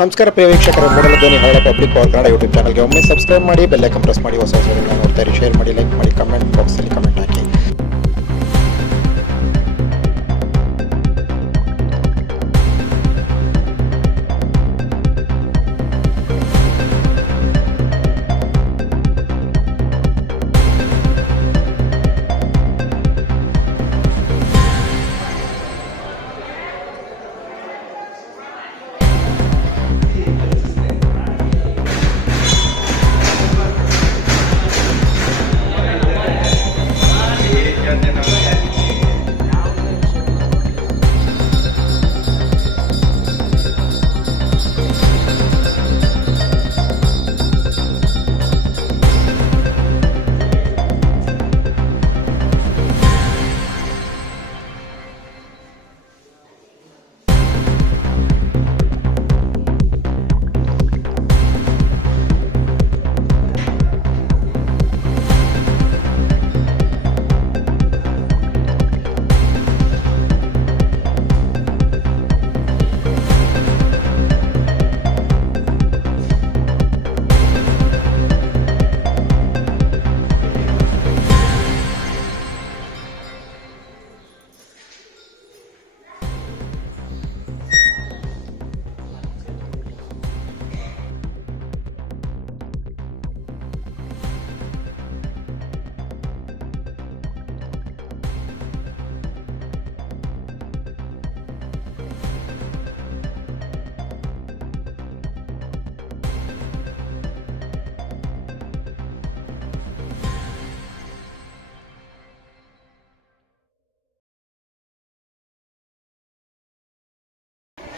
ನಮಸ್ಕಾರ ಪ್ರಿಯ ವೀಕ್ಷಕರೇ, ಮೂಡಲ ಧ್ವನಿ ಹರಳ ಪಬ್ಲಿಕ್ ಪವರ್ ಕನ್ನಡ ಯೂಟ್ಯೂಬ್ ಚಾನಲ್ಗೆ ಒಮ್ಮೆ ಸಬ್ಸ್ಕ್ರೈಬ್ ಮಾಡಿ, ಬೆಲ್ ಐಕಾನ್ ಪ್ರೆಸ್ ಮಾಡಿ, ಹೊಸ ವಿಡಿಯೋಗಳನ್ನ ನೋಡ್ತಾ ಇರಿ. ಶೇರ್ ಮಾಡಿ, ಲೈಕ್ ಮಾಡಿ, ಕಮೆಂಟ್ ಬಾಕ್ಸಲ್ಲಿ ಕಮೆಂಟ್ ಹಾಕಿ.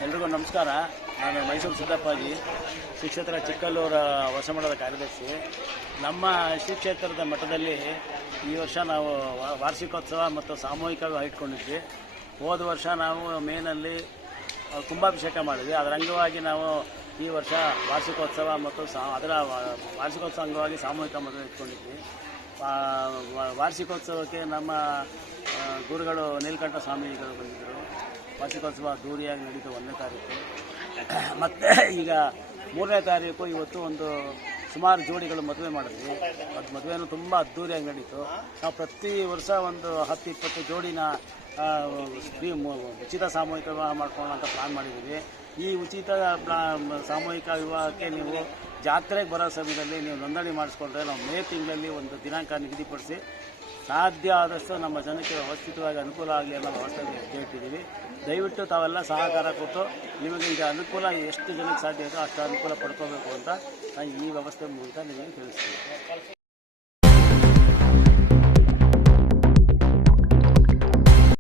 ಎಲ್ರಿಗೂ ನಮಸ್ಕಾರ. ನಾನು ಮೈಸೂರು ಸಿದ್ದಪ್ಪಾಜಿ, ಶ್ರೀ ಕ್ಷೇತ್ರ ಚಿಕ್ಕಲ್ಲೂರ ಹೊಸಮಠದ ಕಾರ್ಯದರ್ಶಿ. ನಮ್ಮ ಶ್ರೀ ಕ್ಷೇತ್ರದ ಮಠದಲ್ಲಿ ಈ ವರ್ಷ ನಾವು ವಾರ್ಷಿಕೋತ್ಸವ ಮತ್ತು ಸಾಮೂಹಿಕವಾಗಿ ಇಟ್ಕೊಂಡಿದ್ವಿ. ಹೋದ ವರ್ಷ ನಾವು ಮೇನಲ್ಲಿ ಕುಂಭಾಭಿಷೇಕ ಮಾಡಿದ್ವಿ. ಅದರ ಅಂಗವಾಗಿ ನಾವು ಈ ವರ್ಷ ವಾರ್ಷಿಕೋತ್ಸವ ಮತ್ತು ಅದರ ವಾರ್ಷಿಕೋತ್ಸವ ಅಂಗವಾಗಿ ಸಾಮೂಹಿಕ ಮದುವೆ ಇಟ್ಕೊಂಡಿದ್ವಿ. ವಾರ್ಷಿಕೋತ್ಸವಕ್ಕೆ ನಮ್ಮ ಗುರುಗಳು ನೀಲಕಂಠ ಸ್ವಾಮಿಗಳು ಬಂದಿದ್ದರು. ವಾರ್ಷಿಕೋತ್ಸವ ಅದ್ದೂರಿಯಾಗಿ ನಡೀತು 1ನೇ ತಾರೀಕು. ಮತ್ತು ಈಗ 3ನೇ ತಾರೀಕು ಇವತ್ತು ಒಂದು ಸುಮಾರು ಜೋಡಿಗಳು ಮದುವೆ ಮಾಡಿದ್ವಿ. ಅದು ಮದುವೆನೂ ತುಂಬ ಅದ್ದೂರಿಯಾಗಿ ನಡೀತು. ನಾವು ಪ್ರತಿ ವರ್ಷ ಒಂದು 10-20 ಜೋಡಿನ ಉಚಿತ ಸಾಮೂಹಿಕ ವಿವಾಹ ಮಾಡ್ಕೊಳ್ಳೋಣ ಅಂತ ಪ್ಲಾನ್ ಮಾಡಿದ್ದೀವಿ. ಈ ಉಚಿತ ಸಾಮೂಹಿಕ ವಿವಾಹಕ್ಕೆ ನೀವು ಜಾತ್ರೆಗೆ ಬರೋ ಸಮಯದಲ್ಲಿ ನೀವು ನೋಂದಣಿ ಮಾಡಿಸ್ಕೊಂಡ್ರೆ ನಾವು ಮೇ ತಿಂಗಳಲ್ಲಿ ಒಂದು ದಿನಾಂಕ ನಿಗದಿಪಡಿಸಿ ಸಾಧ್ಯ ಆದಷ್ಟು ನಮ್ಮ ಜನಕ್ಕೆ ವ್ಯವಸ್ಥಿತವಾಗಿ ಅನುಕೂಲ ಆಗಲಿ ಅನ್ನೋ ವ್ಯವಸ್ಥೆ ಕೇಳ್ತಿದ್ದೀವಿ. ದಯವಿಟ್ಟು ತಾವೆಲ್ಲ ಸಹಕಾರ ಕೊಟ್ಟು ನಿಮಗೆ ಈಗ ಅನುಕೂಲ ಎಷ್ಟು ಜನಕ್ಕೆ ಸಾಧ್ಯ ಇದೋ ಅಷ್ಟು ಅನುಕೂಲ ಪಡ್ಕೋಬೇಕು ಅಂತ ನಾನು ಈ ವ್ಯವಸ್ಥೆ ಮೂಲಕ ನಿಮಗೆ ತಿಳಿಸ್ತೀನಿ.